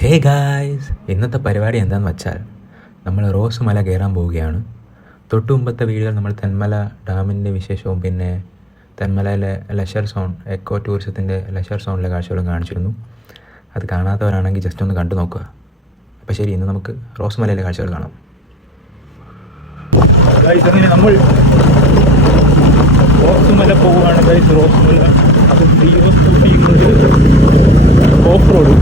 Hey guys, ഇന്നത്തെ പരിപാടി എന്താണെന്ന് വെച്ചാൽ നമ്മൾ റോസ് മല കയറാൻ പോവുകയാണ്. തൊട്ടു മുമ്പത്തെ വീഡിയോയിൽ നമ്മൾ തെന്മല ഡാമിൻ്റെ വിശേഷവും പിന്നെ തെന്മലയിലെ ലെഷർ സോൺ, എക്കോ ടൂറിസത്തിൻ്റെ ലെഷർ സോണിലെ കാഴ്ചകളും കാണിച്ചിരുന്നു. അത് കാണാത്തവരാണെങ്കിൽ ജസ്റ്റ് ഒന്ന് കണ്ടു നോക്കുക. അപ്പോൾ ശരി, ഇന്ന് നമുക്ക് റോസ് മലയിലെ കാഴ്ചകൾ കാണാം. നമ്മൾ റോസ് മല പോവുകയാണ് ഗൈസ്. റോസ് മല അത് ഓഫ് റോഡ്.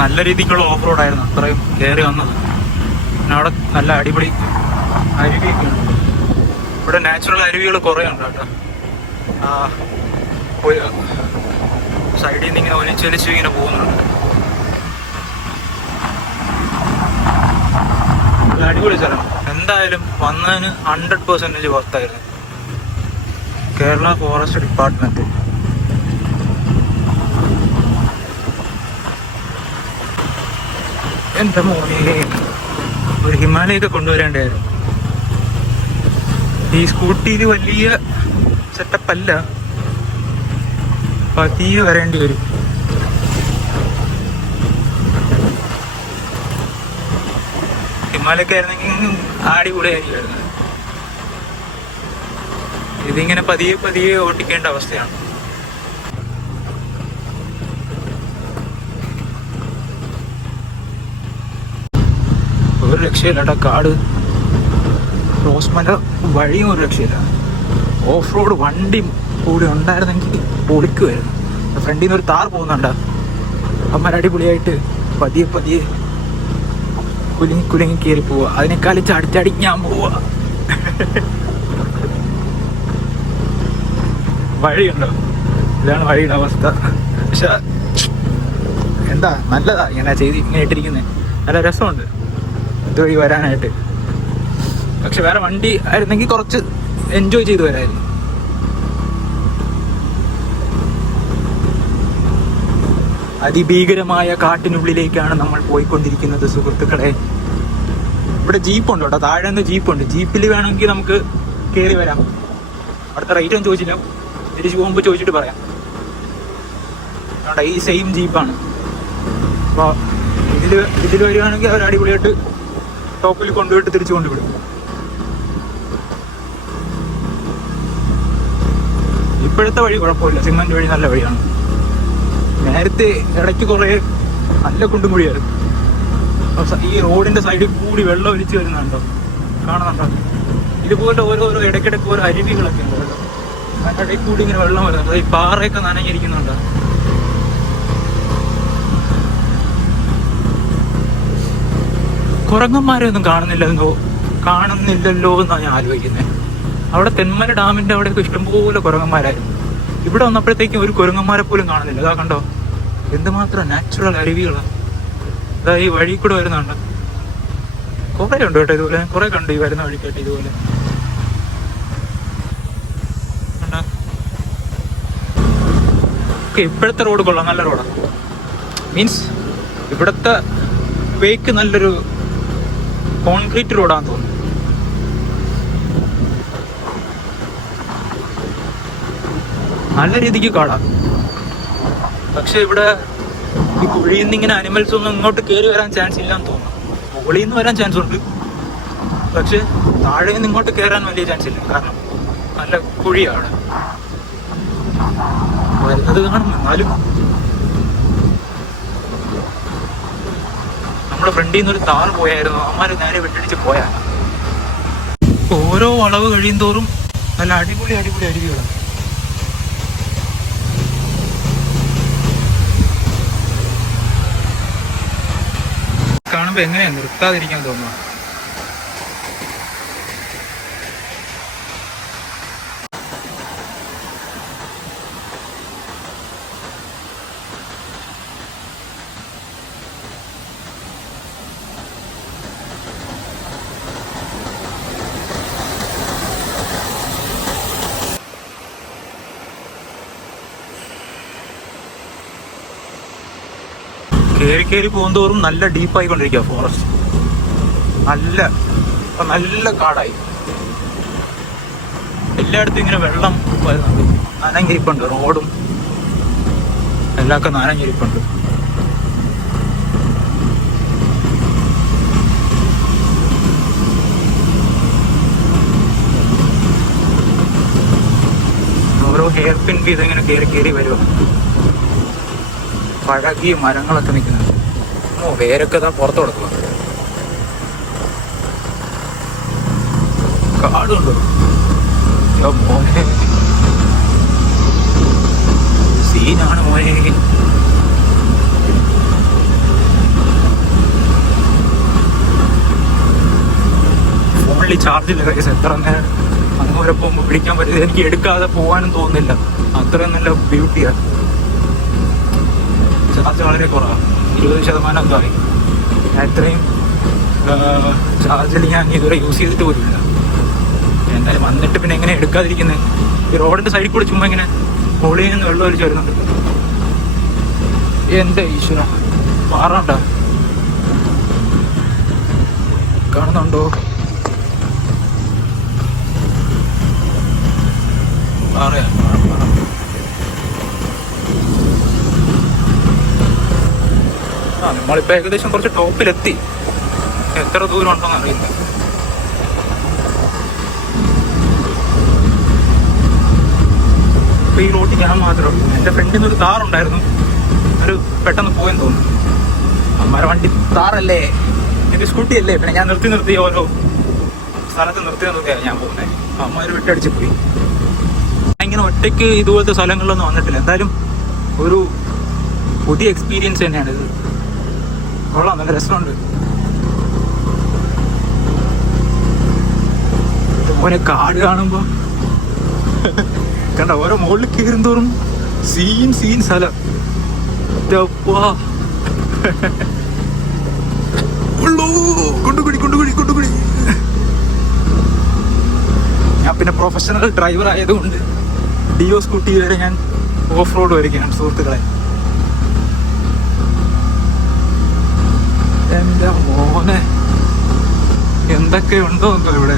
നല്ല രീതിക്കുള്ള ഓഫ് റോഡായിരുന്നു അത്രയും കയറി വന്നത്. പിന്നെ അവിടെ നല്ല അടിപൊളി അരുവിയൊക്കെ ഉണ്ട്. ഇവിടെ നാച്ചുറൽ അരുവികൾ കുറേ ഉണ്ട് കേട്ടോ. സൈഡിൽ നിന്ന് ഇങ്ങനെ ഒലിച്ചൊലിച്ച് ഇങ്ങനെ പോകുന്നുണ്ട്. നല്ല അടിപൊളി സ്ഥലം. എന്തായാലും വന്നതിന് 100% വർത്തായിരുന്നു. Kerala forest department. എന്താ മോനെ, ഒരു ഹിമാലയൊക്കെ കൊണ്ടുവരേണ്ടായിരുന്നു. ഈ സ്കൂട്ടിയിൽ വലിയ സെറ്റപ്പ് അല്ല, പതിയെ വരേണ്ടി വരും. ഹിമാലയൊക്കെ ആയിരുന്നെങ്കിൽ അടിപൊളിയായിരിക്കുമായിരുന്നു. ഇതിങ്ങനെ പതിയെ പതിയെ ഓട്ടിക്കേണ്ട അവസ്ഥയാണ്. ഒരു രക്ഷയില്ല കേട്ടോ. കാട്, റോസ് മല വഴിയും ഒരു രക്ഷയില്ല. ഓഫ് റോഡ് വണ്ടി കൂടി ഉണ്ടായിരുന്നെങ്കിൽ പൊളിക്കുമായിരുന്നു. ഫ്രണ്ടിൽ നിന്ന് ഒരു താർ പോകുന്നുണ്ട്. അമ്മ അടിപൊളിയായിട്ട് പതിയെ പതിയെ കുലുങ്ങി കുലുങ്ങി കയറി പോവുക. അതിനേക്കാളും ചാടി ഞാൻ പോവുക. വഴിയുണ്ടോ? ഇതാണ് വഴിയുടെ അവസ്ഥ. പക്ഷെ എന്താ നല്ലതാ ഇങ്ങനെ ഇങ്ങനെ ഇട്ടിരിക്കുന്നത്. നല്ല രസമുണ്ട് ഇതുവഴി വരാനായിട്ട്. പക്ഷെ വേറെ വണ്ടി ആയിരുന്നെങ്കിൽ കുറച്ച് എൻജോയ് ചെയ്ത് വരായിരുന്നു. അതിഭീകരമായ കാട്ടിനുള്ളിലേക്കാണ് നമ്മൾ പോയിക്കൊണ്ടിരിക്കുന്നത് സുഹൃത്തുക്കളെ. ഇവിടെ ജീപ്പുണ്ട് കേട്ടോ, താഴെ നിന്ന് ജീപ്പുണ്ട്. ജീപ്പിൽ വേണമെങ്കിൽ നമുക്ക് കയറി വരാം. അടുത്ത റേറ്റ് ഒന്നും ചോദിച്ചില്ല, തിരിച്ചു പോകുമ്പോൾ ചോദിച്ചിട്ട് പറയാം. ഈ സെയിം ജീപ്പാണ്. അപ്പോൾ ഇതിൽ വരികയാണെങ്കിൽ അവർ അടിപൊളിയായിട്ട് ടോപ്പിൽ കൊണ്ടുപോയിട്ട് തിരിച്ചു കൊണ്ടുവിടും. ഇപ്പോഴത്തെ വഴി കുഴപ്പമില്ല, സിമെന്റ് വഴി നല്ല വഴിയാണ്. നേരത്തെ ഇടയ്ക്ക് കുറേ നല്ല കുണ്ടുമുഴിയായിരുന്നു. ഈ റോഡിന്റെ സൈഡിൽ കൂടി വെള്ളം ഒലിച്ച് വരുന്നുണ്ടോ, കാണുന്നുണ്ടോ? ഇതുപോലെ ഓരോരോ ഇടയ്ക്കിടയ്ക്ക് ഓരോ അരുവികളൊക്കെ ഉണ്ട്. അതിൻ്റെ ഇടയിൽ കൂടി ഇങ്ങനെ വെള്ളം വരുന്നുണ്ട്. ഈ പാറയൊക്കെ നനഞ്ഞിരിക്കുന്നുണ്ട്. കുരങ്ങന്മാരെയൊന്നും കാണുന്നില്ലല്ലോ എന്നാണ് ഞാൻ ആലോചിക്കുന്നത്. അവിടെ തെന്മല ഡാമിന്റെ അവിടെയൊക്കെ ഇഷ്ടംപോലെ കുരങ്ങന്മാരായിരുന്നു. ഇവിടെ വന്നപ്പോഴത്തേക്കും ഒരു കുരങ്ങന്മാരെ പോലും കാണുന്നില്ല. അതാ കണ്ടോ, എന്തുമാത്രം നാച്ചുറൽ അരുവികളാണ്. അതാ ഈ വഴി കൂടെ വരുന്നുണ്ട്. കുറേ ഉണ്ട് കേട്ടോ ഇതുപോലെ. കുറെ കണ്ടു ഈ വരുന്ന വഴിക്കായിട്ട് ഇതുപോലെ. ഇപ്പോഴത്തെ റോഡ് കൊള്ളാം, നല്ല റോഡാണ്. മീൻസ് ഇവിടുത്തെ വേക്ക് നല്ലൊരു കോൺക്രീറ്റ് റോഡാന്ന് തോന്നുന്നു. നല്ല രീതിക്ക് കാണാം. പക്ഷെ ഇവിടെ ഈ കുഴിയിൽ നിന്ന് ഇങ്ങനെ അനിമൽസ് ഒന്നും ഇങ്ങോട്ട് കയറി വരാൻ ചാൻസ് ഇല്ലാന്ന് തോന്നുന്നു. മുകളിൽ നിന്ന് വരാൻ ചാൻസ് ഉണ്ട്, പക്ഷെ താഴെ നിന്ന് ഇങ്ങോട്ട് കയറാൻ വലിയ ചാൻസ് ഇല്ല. കാരണം നല്ല കുഴിയാണ് വരുന്നത് കാണും. എന്നാലും നമ്മുടെ ഫ്രണ്ടിൽ നിന്നൊരു താർ പോയായിരുന്നു. അമ്മമാര് നേരെ വെട്ടിടിച്ച് പോയാ. ഓരോ വളവ് കഴിയും തോറും നല്ല അടിപൊളി അടിപൊളി അരുവികളാണ്. കാണുമ്പോ എങ്ങനെയാ നിർത്താതിരിക്കാൻ തോന്നുക. കയറി കയറി പോകുന്തോറും നല്ല ഡീപ്പായിക്കൊണ്ടിരിക്കുക ഫോറസ്റ്റ്. നല്ല കാടായി. എല്ലായിടത്തും ഇങ്ങനെ വെള്ളം വരുന്നുണ്ട്. നനഞ്ഞിരിപ്പുണ്ട്, റോഡും എല്ലാമൊക്കെ നനഞ്ഞിരിപ്പുണ്ട്. ഓരോ ഹെയർ പിൻ വീതം ഇങ്ങനെ കയറി കയറി വരുക. പഴകിയ മരങ്ങളൊക്കെ നിൽക്കുന്നുണ്ട്. വേരൊക്കെ താ പുറത്ത് കൊടുക്കുക. കാടുണ്ടോ മോനെ, സീനാണ് മോനെ. ഫോണിൽ ചാർജില്ല കൈസ്. എത്ര നേരം അങ്ങ് വരെ പോകുമ്പോൾ പിടിക്കാൻ പറ്റില്ല. എനിക്ക് എടുക്കാതെ പോകാനും തോന്നുന്നില്ല, അത്രയും നല്ല ബ്യൂട്ടിയാണ്. ചാർജ് വളരെ കുറവാണ്, 20% എന്തായി. അത്രയും ചാർജിൽ ഞാൻ ഇതുവരെ യൂസ് ചെയ്തിട്ട് പോലുമില്ല. എന്തായാലും വന്നിട്ട് പിന്നെ എങ്ങനെ എടുക്കാതിരിക്കുന്നത്? ഈ റോഡിന്റെ സൈഡിൽ കൂടെ ചുമ്മാ ഇങ്ങനെ മുകളിൽ നിന്ന് വെള്ളം ഒലിച്ച് വരുന്നുണ്ട്. എന്റെ ഈശ്വരം, പാറണ്ട കാണുന്നുണ്ടോ? നമ്മളിപ്പോ ഏകദേശം കുറച്ച് ടോപ്പിലെത്തി. എത്ര ദൂരം ഉണ്ടോന്ന് അറിയില്ല. ഇപ്പൊ ഈ റോഡിൽ ഞാൻ മാത്രം. എന്റെ ഫ്രണ്ടിൽ നിന്ന് ഒരു താറുണ്ടായിരുന്നു, ഒരു പെട്ടെന്ന് പോയെന്ന് തോന്നുന്നു. അമ്മമാരെ വണ്ടി താറല്ലേ, എന്റെ സ്കൂട്ടി അല്ലേ. പിന്നെ ഞാൻ നിർത്തി ഓരോ സ്ഥലത്ത് നിർത്തിയാണ് ഞാൻ പോകുന്നത്. അമ്മമാര് വിട്ടടിച്ച് പോയി. ഇങ്ങനെ ഒറ്റയ്ക്ക് ഇതുപോലത്തെ സ്ഥലങ്ങളിലൊന്നും വന്നിട്ടില്ല. എന്തായാലും ഒരു പുതിയ എക്സ്പീരിയൻസ് തന്നെയാണിത്. കൊള്ളാം, നല്ല രസമുണ്ട്. ഓരോ കാട് കാണുമ്പോ കണ്ട, ഓരോ മുകളിൽ കയറും തോറും സീൻ സ്ഥലം. കൊണ്ടുപിടി. ഞാൻ പിന്നെ പ്രൊഫഷണൽ ഡ്രൈവർ ആയതുകൊണ്ട് ഡിയോ സ്കൂട്ടി വരെ ഞാൻ ഓഫ് റോഡ് വരികയാണ് സുഹൃത്തുക്കളെ. എന്റെ മോനെ, എന്തൊക്കെ ഉണ്ടോ എന്തോ ഇവിടെ.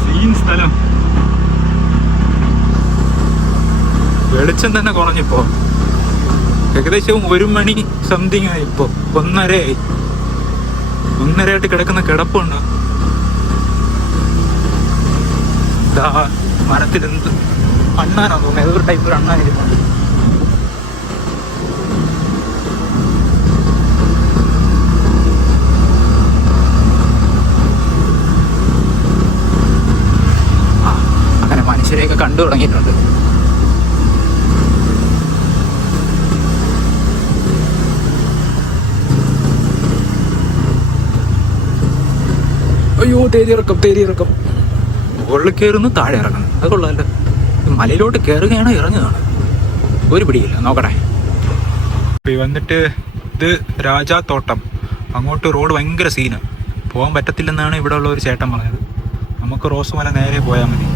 സീൻ സ്ഥലം. വെളിച്ചം തന്നെ കുറഞ്ഞിപ്പോ. ഏകദേശം 1 മണി സംതിങ് ആയി. ഇപ്പോ 1:30 1:30 കിടക്കുന്ന കിടപ്പുണ്ട്. മരത്തിൽ എന്ത് അണ്ണാനാ തോന്നുന്നത്, ഏതൊരു ടൈപ്പ് ഒരു അണ്ണാനിരിപ്പുണ്ട്. അങ്ങനെ മനുഷ്യരെയൊക്കെ കണ്ടു തുടങ്ങിയിട്ടുണ്ട്. അയ്യോ, തേരിയിറക്കം. മുകളിൽ കയറുന്നു, താഴെ ഇറങ്ങുന്നു. അത് കൊള്ളാമല്ലോ. മലയിലോട്ട് കയറുകയാണോ ഇറങ്ങുകയാണ് ഒരു പിടിയില്ല. നോക്കട്ടെ. വന്നിട്ട് ഇത് രാജാത്തോട്ടം. അങ്ങോട്ട് റോഡ് ഭയങ്കര സീന്, പോകാൻ പറ്റത്തില്ലെന്നാണ് ഇവിടെ ഉള്ള ഒരു ചേട്ടൻ പറഞ്ഞത്. നമുക്ക് റോസുമല നേരെ പോയാൽ മതി.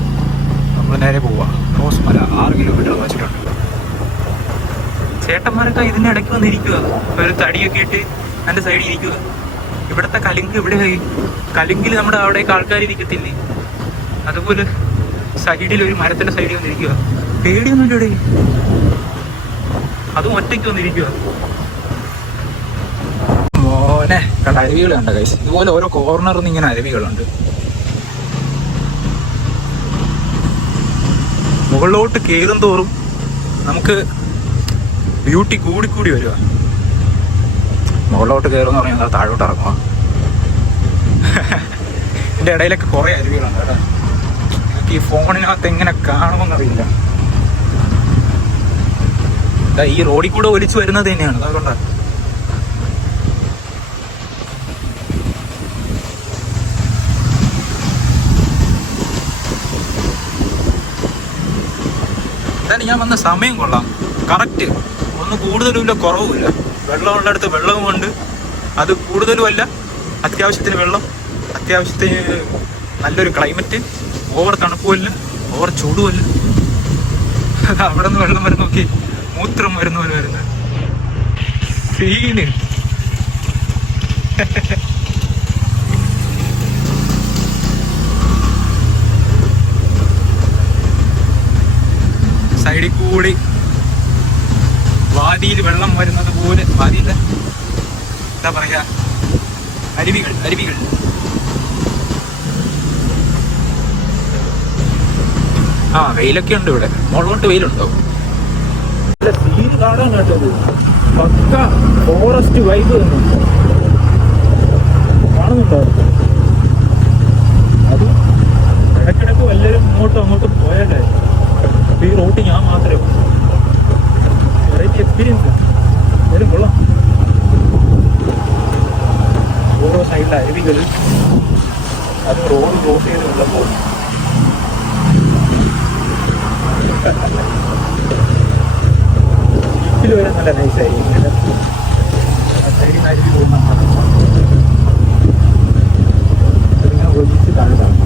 നമ്മൾ നേരെ പോവാം. റോസുമല 6 കിലോമീറ്റർ വെച്ചിട്ടുണ്ട്. ചേട്ടന്മാരൊക്കെ ഇതിൻ്റെ ഇടയ്ക്ക് വന്നിരിക്കുക, ഒരു തടിയൊക്കെ ഇട്ട് എൻ്റെ സൈഡിൽ ഇരിക്കുക. ഇവിടുത്തെ കലുങ്ക് ഇവിടെ, കലുങ്കിൽ നമ്മുടെ അവിടേക്ക് ആൾക്കാർ ഇരിക്കത്തില്ലേ, അതുപോലെ സൈഡിൽ ഒരു മരത്തിന്റെ സൈഡിൽ വന്നിരിക്കുക. പേടിയൊന്നുമില്ല ഇവിടെ, അതും ഒറ്റയ്ക്ക് വന്നിരിക്കുക. മോനെ കണ്ട, അരുവികൾ കണ്ട കൈസ്. ഇതുപോലെ ഓരോ കോർണറിൽ നിന്ന് ഇങ്ങനെ അരുവികളുണ്ട്. മുകളിലോട്ട് കയറും തോറും നമുക്ക് ബ്യൂട്ടി കൂടി വരിക. മുകളിലോട്ട് കയറുമെന്ന് പറഞ്ഞാൽ താഴോട്ട് ഇറങ്ങുക. ഇതിൻ്റെ ഇടയിലൊക്കെ കുറേ അരുവികളുണ്ട് കേട്ടോ. ഈ ഫോണിനകത്ത് എങ്ങനെ കാണുമെന്നറിയില്ല. ഈ റോഡിൽ കൂടെ ഒലിച്ചു വരുന്നത് തന്നെയാണ്, അതുകൊണ്ടാണ്. എന്തായാലും ഞാൻ വന്ന സമയം കൊള്ളാം, കറക്റ്റ്. ഒന്നും കൂടുതലുമില്ല കുറവുമില്ല. വെള്ളമുള്ളിടത്ത് വെള്ളവുമുണ്ട്, അത് കൂടുതലുമല്ല. അത്യാവശ്യത്തിന് വെള്ളം, അത്യാവശ്യത്തിന് നല്ലൊരു ക്ലൈമറ്റ്. ഓവർ തണുപ്പുമല്ല, ഓവർ ചൂടുമല്ല. അവിടെ നിന്ന് വെള്ളം വരുന്ന നോക്കി, മൂത്രം വരുന്ന പോലെ വരുന്നത്. സീന്. സൈഡിൽ കൂടി വാദിയിൽ വെള്ളം വരുന്നത് പോലെ, വാദിയില്ല എന്താ പറയാ, അരുവികൾ. ആ വെയിലൊക്കെ ഉണ്ട് ഇവിടെ. മുകളിലോട്ട് വെയിലുണ്ടോ? സീൻ കാണാൻ കേട്ടത് പക്ക ഫോറസ്റ്റ് വൈബ് കാണുന്നുണ്ടോ? അത് ഇടയ്ക്കിടയ്ക്ക് എല്ലാവരും അങ്ങോട്ടും പോയല്ലേ. ഈ റോട്ടിൽ ഞാൻ മാത്രമേ വെറൈറ്റി എക്സ്പീരിയൻസ് വരും. കൊള്ളാം. ഓരോ സൈഡിലെ അരുവികൾ, അത് റോഡ് ക്രോസ് ചെയ്തുള്ളപ്പോൾ ജിപ്പിൽ വരെ നല്ല നൈസായിരിക്കും. സൈഡിൽ അരുവി പോകുന്ന അതിങ്ങനെ ഒഴിച്ച് താഴ്ത്താണ്.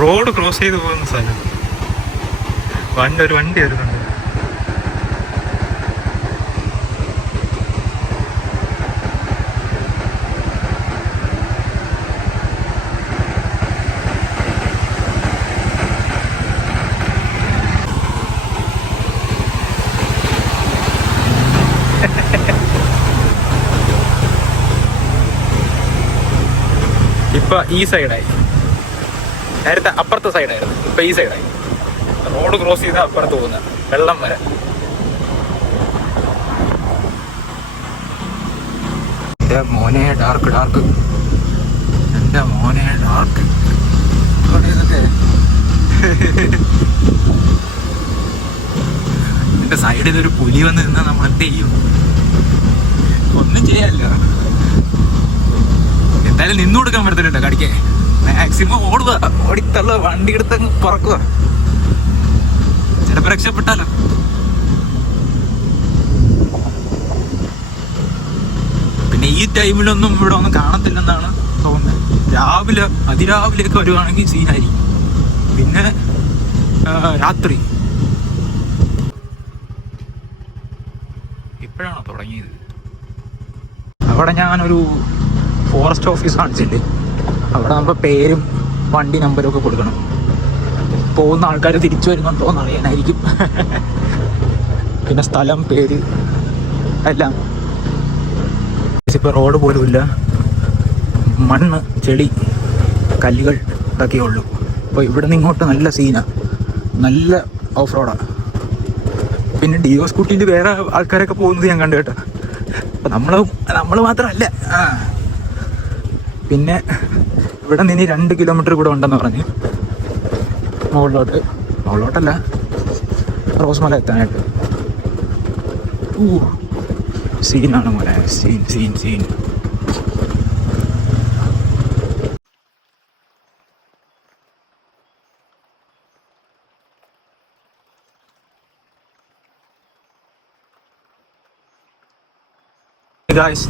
റോഡ് ക്രോസ് ചെയ്ത് പോകുന്ന സ്ഥലം. ഒരു വണ്ടി വരുന്നുണ്ട്. ഇപ്പൊ ഈ സൈഡായി. നേരത്തെ അപ്പുറത്തെ സൈഡായിരുന്നു, ഇപ്പൊ ഈ സൈഡായി. റോഡ് ക്രോസ് ചെയ്ത് അപ്പുറത്ത് പോകുന്ന വെള്ളം വരെ. എന്റെ മോനെ ഡാർക്ക്. എന്റെ മോനെ ഡാർക്ക്. എന്റെ സൈഡിൽ ഒരു പുലി വന്ന് നിന്നാ നമ്മൾ എന്ത് ചെയ്യും? ഒന്നും ചെയ്യാല്ല. എന്തായാലും നിന്നു കൊടുക്കാൻ പറ്റത്തില്ലല്ലോ കടിക്കേ. മാക്സിമം ഓടുക, ഓടിത്തള്ള, വണ്ടി എടുത്തങ്ങ് പറക്കുക. ചിലപ്പോൾ രക്ഷപ്പെട്ടാലോ. പിന്നെ ഈ ടൈമിലൊന്നും ഇവിടെ ഒന്നും കാണത്തില്ലെന്നാണ് തോന്നുന്നത്. അതിരാവിലെയൊക്കെ വരുവാണെങ്കിൽ സീനായിരിക്കും. പിന്നെ രാത്രി ഇപ്പോഴാണോ തുടങ്ങിയത്? അവിടെ ഞാനൊരു ഫോറസ്റ്റ് ഓഫീസ് കാണിച്ചില്ലേ, അവിടെ നമ്മൾ പേരും വണ്ടി നമ്പരും ഒക്കെ കൊടുക്കണം. പോകുന്ന ആൾക്കാർ തിരിച്ചു വരുന്നുണ്ടോ എന്ന് അറിയാനായിരിക്കും. പിന്നെ സ്ഥലം, പേര് എല്ലാം. ഇപ്പോൾ റോഡ് പോലും ഇല്ല, മണ്ണ്, ചെളി, കല്ലുകൾ ഇതൊക്കെ ഉള്ളൂ. അപ്പോൾ ഇവിടെ നിന്ന് ഇങ്ങോട്ട് നല്ല സീനാണ്, നല്ല ഓഫ് റോഡാണ്. പിന്നെ ഡിയോ സ്കൂട്ടിയിൽ വേറെ ആൾക്കാരൊക്കെ പോകുന്നത് ഞാൻ കണ്ടു കേട്ടോ. അപ്പം നമ്മൾ മാത്രമല്ല. പിന്നെ ഇവിടെ നിന്ന് 2 കിലോമീറ്റർ കൂടെ ഉണ്ടെന്ന് പറഞ്ഞ് മുകളിലോട്ടല്ല, റോസ്മല എത്താനായിട്ട്. സീനാണ് മോനെ, സീൻ.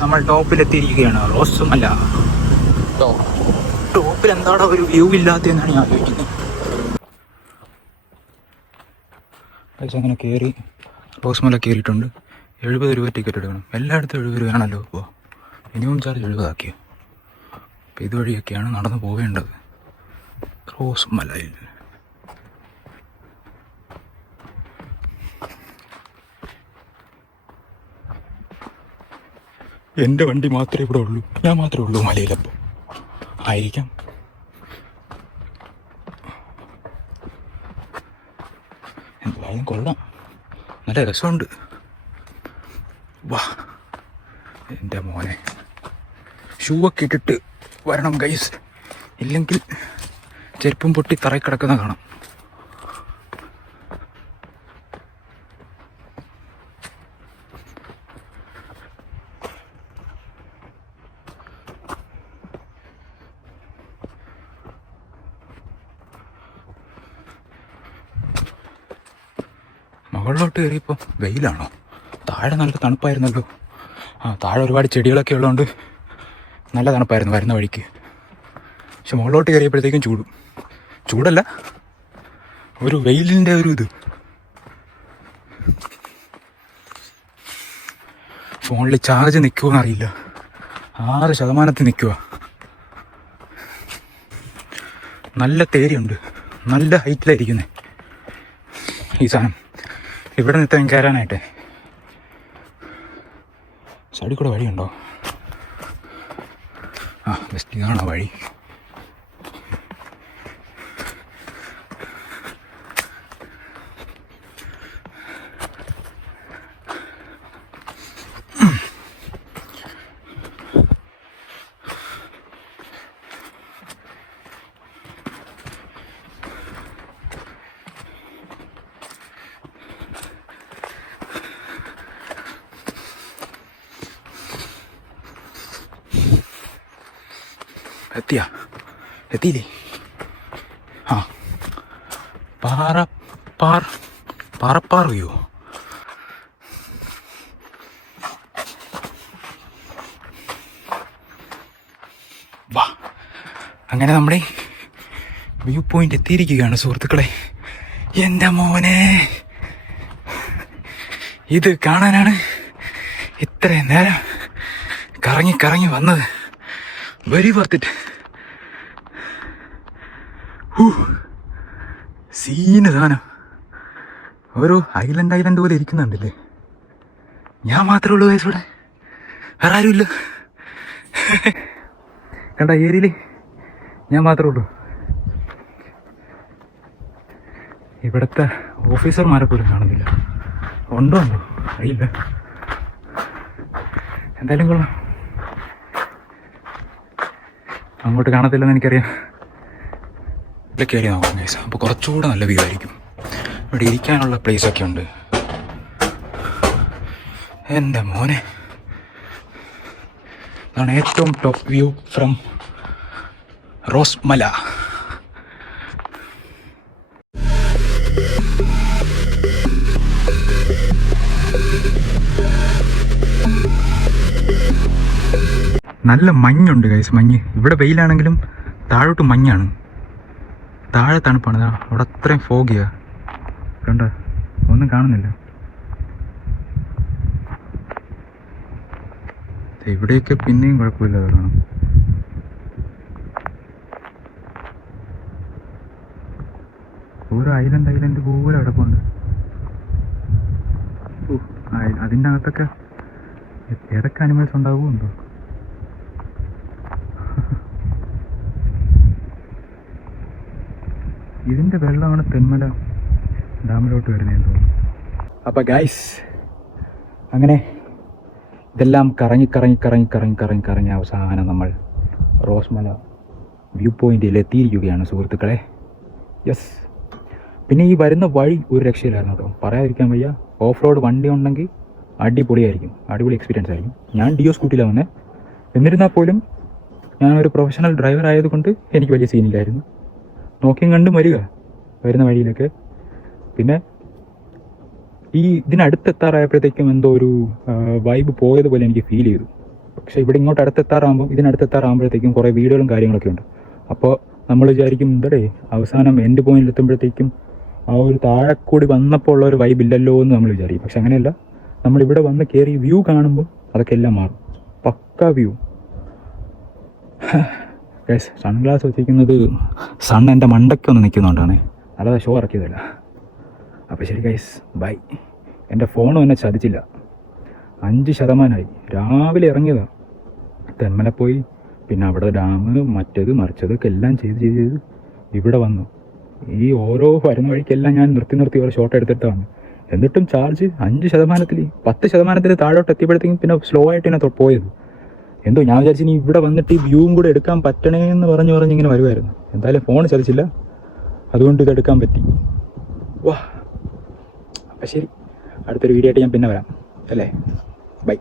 നമ്മൾ ടോപ്പിലെത്തിയിരിക്കുകയാണ്. റോസ്മല ടോപ്പിൽ എന്താണ് ഒരു വ്യൂ ഇല്ലാത്തതെന്നാണ് ഞാൻ ആലോചിക്കുന്നത്. അങ്ങനെ കയറി റോസ്മല കയറിയിട്ടുണ്ട്. 70 രൂപ ടിക്കറ്റ് എടുക്കണം. എല്ലായിടത്തും 70 രൂപയാണല്ലോ ഇപ്പോൾ. Minimum charge 70 ആക്കിയോ. അപ്പോൾ ഇതുവഴിയൊക്കെയാണ് നടന്നു പോവേണ്ടത് റോസ്മലയിൽ. എൻ്റെ വണ്ടി മാത്രമേ ഇവിടെ ഉള്ളൂ, ഞാൻ മാത്രമേ ഉള്ളൂ മലയിലപ്പോൾ ആയിരിക്കാം. എന്തായാലും കൊള്ളാം, നല്ല രസമുണ്ട്. വാ എൻ്റെ മോനെ, ഷൂ ഒക്കെ ഇട്ടിട്ട് വരണം ഗൈസ്, ഇല്ലെങ്കിൽ ചെരുപ്പും പൊട്ടി തറയിൽ കിടക്കുന്ന കാണാം. മുകളിലോട്ട് കയറിയപ്പോൾ വെയിലാണോ? താഴെ നല്ല തണുപ്പായിരുന്നല്ലോ. താഴെ ഒരുപാട് ചെടികളൊക്കെ ഉള്ളതുകൊണ്ട് നല്ല തണുപ്പായിരുന്നു വരുന്ന വഴിക്ക്. പക്ഷെ മുകളിലോട്ട് കയറിയപ്പോഴത്തേക്കും ചൂടല്ല, ഒരു വെയിലിൻ്റെ ഒരു ഇത്. ഫോണിൽ ചാർജ് നിൽക്കുമോ എന്നറിയില്ല, 6% നിൽക്കുക. നല്ല തേരിയുണ്ട്, നല്ല ഹൈറ്റിലായിരിക്കുന്നത് ഈ സാധനം. ഇവിടെ നിർത്താൻ കയറാനായിട്ടെ സൈഡിൽ കൂടെ വഴിയുണ്ടോ? ആ ബെസ്റ്റ് ഇതാണോ വഴി? എത്തിയില്ലേ? ആ പാറപ്പാറ വ്യൂ. വാ, അങ്ങനെ നമ്മുടെ വ്യൂ പോയിന്റ് എത്തിയിരിക്കുകയാണ് സുഹൃത്തുക്കളെ. എൻ്റെ മോനെ, ഇത് കാണാനാണ് ഇത്രയും നേരം കറങ്ങി വന്നത്. Very worth it. സീന് സാധനം. ഓരോ ഐലൻഡ് പോലെ ഇരിക്കുന്നുണ്ടല്ലേ. ഞാൻ മാത്രമേ ഉള്ളൂ വയസ്സോടെ, വേറെ ആരുമില്ല. കണ്ട ഏരിയയിൽ ഞാൻ മാത്രമേ ഉള്ളൂ. ഇവിടുത്തെ ഓഫീസർമാരെ പോലും കാണുന്നില്ല. ഉണ്ടോ അറിയില്ല. എന്തായാലും കൊള്ളാം. അങ്ങോട്ട് കാണത്തില്ലെന്ന് എനിക്കറിയാം. ഇവിടെ കയറി നോക്കാം ഗൈസ്. അപ്പോൾ കുറച്ചുകൂടെ നല്ല വ്യൂ ആയിരിക്കും. ഇവിടെ ഇരിക്കാനുള്ള പ്ലേസൊക്കെ ഉണ്ട്. എൻ്റെ മോനെ, അതാണ് ഏറ്റവും ടോപ്പ് വ്യൂ ഫ്രം റോസ്മല. നല്ല മഞ്ഞുണ്ട് ഗൈസ്, മഞ്ഞ്. ഇവിടെ വെയിലാണെങ്കിലും താഴോട്ട് മഞ്ഞാണ്, താഴെ തണുപ്പാണ്. അവിടെ അത്രയും ഫോഗിയാ. കണ്ട, ഒന്നും കാണുന്നില്ല. ഇവിടെയൊക്കെ പിന്നെയും കുഴപ്പമില്ലാതെ കാണാം. ഓരോ ഐലൻഡ് പോലെ കിടപ്പുണ്ട്. അതിൻ്റെ അകത്തൊക്കെ ഏതൊക്കെ അനിമൽസ് ഉണ്ടാവുമോ? ഇതിൻ്റെ വെള്ളമാണ് തെന്മല ഡാമിലോട്ട് വരുന്നതെന്ന് തോന്നുന്നു. അപ്പോൾ ഗൈസ്, അങ്ങനെ ഇതെല്ലാം കറങ്ങി അവസാനം നമ്മൾ റോസ്മല വ്യൂ പോയിന്റിൽ എത്തിയിരിക്കുകയാണ് സുഹൃത്തുക്കളെ. യെസ്. പിന്നെ ഈ വരുന്ന വഴി ഒരു രക്ഷയിലായിരുന്നു കേട്ടോ, പറയാതിരിക്കാൻ വയ്യ. ഓഫ് റോഡ് വണ്ടി ഉണ്ടെങ്കിൽ അടിപൊളിയായിരിക്കും, അടിപൊളി എക്സ്പീരിയൻസ് ആയിരിക്കും. ഞാൻ ഡിയോ സ്കൂട്ടിയിലാണ് വന്നത്. എന്നിരുന്നാൽ പോലും ഞാനൊരു പ്രൊഫഷണൽ ഡ്രൈവർ ആയതുകൊണ്ട് എനിക്ക് വലിയ സീനില്ലായിരുന്നു. നോക്കിയും കണ്ടും വരിക വരുന്ന വഴിയിലൊക്കെ. പിന്നെ ഈ ഇതിനടുത്തെത്താറായപ്പോഴത്തേക്കും എന്തോ ഒരു വൈബ് പോയതുപോലെ എനിക്ക് ഫീൽ ചെയ്തു. പക്ഷേ ഇവിടെ ഇങ്ങോട്ട് ഇതിനടുത്തെത്താറാകുമ്പോഴത്തേക്കും കുറേ വീടുകളും കാര്യങ്ങളൊക്കെ ഉണ്ട്. അപ്പോൾ നമ്മൾ വിചാരിക്കും എന്തടേ അവസാനം എൻഡ് പോയിന്റിൽ എത്തുമ്പോഴത്തേക്കും ആ ഒരു താഴെക്കൂടി വന്നപ്പോൾ ഉള്ള ഒരു വൈബ് ഇല്ലല്ലോ എന്ന് നമ്മൾ വിചാരിക്കും. പക്ഷെ അങ്ങനെയല്ല, നമ്മളിവിടെ വന്ന് കയറി വ്യൂ കാണുമ്പോൾ അതൊക്കെ എല്ലാം മാറും. പക്ക വ്യൂ. ഗൈസ്, സൺഗ്ലാസ് വെച്ചിരിക്കുന്നത് സൺ എൻ്റെ മണ്ടയ്ക്കൊന്ന് നിൽക്കുന്നുകൊണ്ടാണ്, അല്ലാതെ ഷോ ഇറക്കിയതല്ല. അപ്പോൾ ശരി ഗൈസ്, ബൈ. എൻ്റെ ഫോണും എന്നെ ചതിച്ചില്ല, 5% രാവിലെ ഇറങ്ങിയതാണ്. തെന്മല പോയി, പിന്നെ അവിടെ ഡാം മറ്റേത് മറിച്ചതൊക്കെ എല്ലാം ചെയ്ത് ഇവിടെ വന്നു. ഈ ഓരോ വരുന്ന വഴിക്കെല്ലാം ഞാൻ നിർത്തി ഓരോ ഷോട്ട് എടുത്തിട്ടാണ്. എന്നിട്ടും ചാർജ് 5%, 10% താഴോട്ട് എത്തിയപ്പോഴത്തേക്കും പിന്നെ സ്ലോ ആയിട്ട് തന്നെ പോയത്. എന്തോ ഞാൻ വിചാരിച്ചു ഇനി ഇവിടെ വന്നിട്ട് ഈ വ്യൂവും കൂടെ എടുക്കാൻ പറ്റണേന്ന് പറഞ്ഞ് ഇങ്ങനെ വരുമായിരുന്നു. എന്തായാലും ഫോൺ ചതിച്ചില്ല, അതുകൊണ്ട് ഇതെടുക്കാൻ പറ്റി. വാ, അപ്പം ശരി, അടുത്തൊരു വീഡിയോ ആയിട്ട് ഞാൻ പിന്നെ വരാം അല്ലേ. ബൈ.